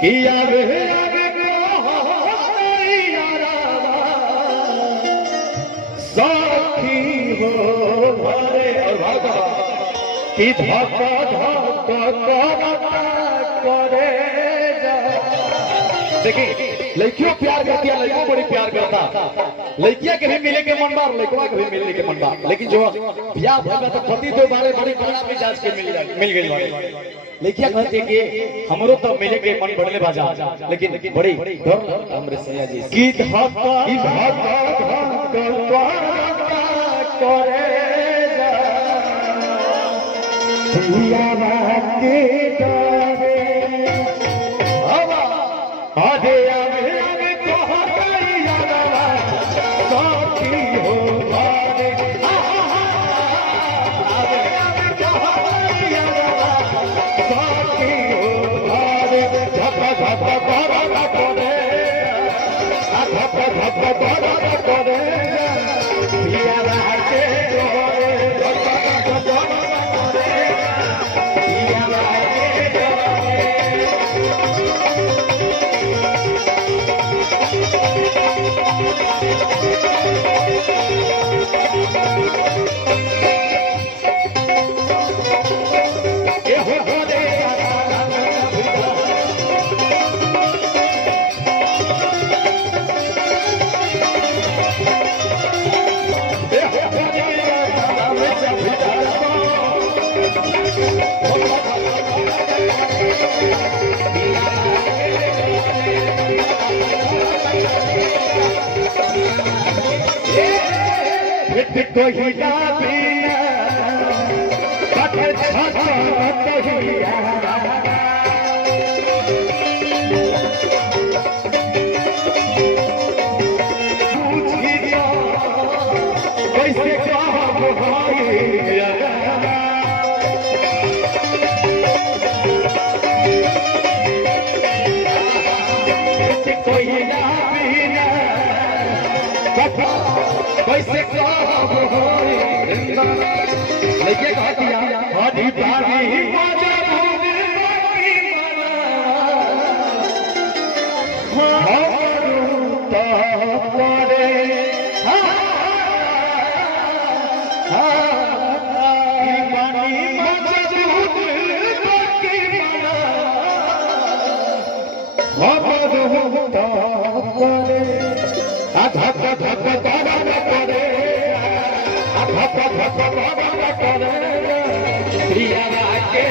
किया साखी हो भरे कि धक्का धक्का करे। देखिए लड़कियों प्यार करती है, लड़कों बड़ी प्यार करता, लड़कियां के भी मिले के मन बार, लड़कों के भी मिलने के मन बार, लेकिन जो ब्याह भगा तो पति दो बारे बड़ी बड़ा मिजाज के मिल गई लड़कियां कहती कि हमरो तो मिले के मन बढ़ले बाजा, लेकिन बड़ी डर लगता हमरे सैया जी की धक्का करे पिया के डरे हवा आधे आगे तो हटैया साथी हो भारे आधे आगे तो हटैया साथी हो भारे धक्का धक्का बारा करे धक्का धक्का बारा करे पिया के डरे धक्का धक्का कोई ना बिना कटे छाता तहिया कैसे काम भाई कोई ना बिना कैसे काम लेके कहतिया हरी बारी प्रिया के